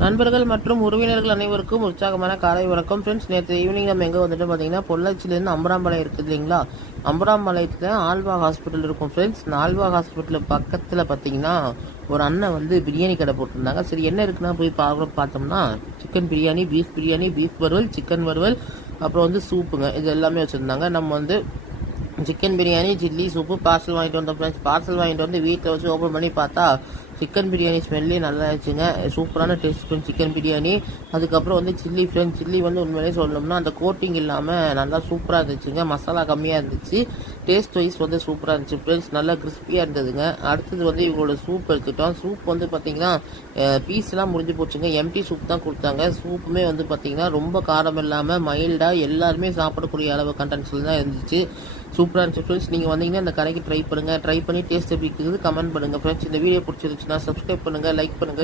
நண்பர்கள் மற்றும் உறவினர்கள் அனைவருக்கும் உற்சாகமான காலை வணக்கம் ஃப்ரெண்ட்ஸ். நேற்று ஈவினிங் நம்ம எங்கே வந்துட்டு பார்த்தீங்கன்னா பொள்ளாச்சியிலேருந்து அம்பராம்பாளையம் இருக்குது இல்லைங்களா, அம்பராம்பாளையத்தில் ஆல்வா ஹாஸ்பிட்டல் இருக்கும் ஃப்ரெண்ட்ஸ். இந்த ஆல்வா ஹாஸ்பிட்டல் பக்கத்தில் பார்த்தீங்கன்னா ஒரு அண்ணன் வந்து பிரியாணி கடை போட்டிருந்தாங்க. சரி என்ன இருக்குன்னா போய் பார்த்தோம்னா சிக்கன் பிரியாணி, பீஃப் வறுவல், சிக்கன் வறுவல், அப்புறம் வந்து சூப்புங்க, இது எல்லாமே வச்சுருந்தாங்க. நம்ம வந்து chicken biryani, chilli soup parcel வாங்கிட்டு வந்தோம் ஃப்ரெண்ட்ஸ். பார்சல் வாங்கிட்டு வந்து வீட்டில் வச்சு ஓப்பன் பண்ணி பார்த்தா சிக்கன் பிரியாணி ஸ்மெல்லே நல்லா இருந்துச்சுங்க. சூப்பரான டேஸ்ட் சிக்கன் பிரியாணி. அதுக்கப்புறம் வந்து சில்லி ஃப்ரெண்ட்ஸ், சில்லி வந்து உண்மையிலே சொல்லணும்னா அந்த கோட்டிங் இல்லாமல் நல்லா சூப்பராக இருந்துச்சுங்க. மசாலா கம்மியாக இருந்துச்சு. டேஸ்ட் வைஸ் வந்து சூப்பராக இருந்துச்சு ஃப்ரெண்ட்ஸ், நல்லா கிறிஸ்பியாக இருந்ததுங்க. அடுத்தது வந்து இவங்களோட சூப் எடுத்துட்டோம். சூப் வந்து பார்த்தீங்கன்னா பீஸ்லாம் முடிஞ்சு போச்சுங்க, எம்டி சூப் தான் கொடுத்தாங்க. சூப்புமே வந்து பார்த்தீங்கன்னா ரொம்ப காரம் இல்லாமல் மைல்டாக எல்லாருமே சாப்பிடக்கூடிய அளவு கண்டென்ட்ஸில் தான் இருந்துச்சு. சூப்பராக இருந்துச்சு ஃப்ரெண்ட்ஸ். நீங்கள் வந்தீங்கன்னா இந்த கடைக்கு ட்ரை பண்ணி டேஸ்ட் எப்படி இருக்குது கமெண்ட் பண்ணுங்கள் ஃப்ரெண்ட்ஸ். இந்த வீடியோ பிடிச்சிருந்துச்சுன்னா சப்ஸ்கிரைப் பண்ணுங்கள், லைக் பண்ணுங்கள்.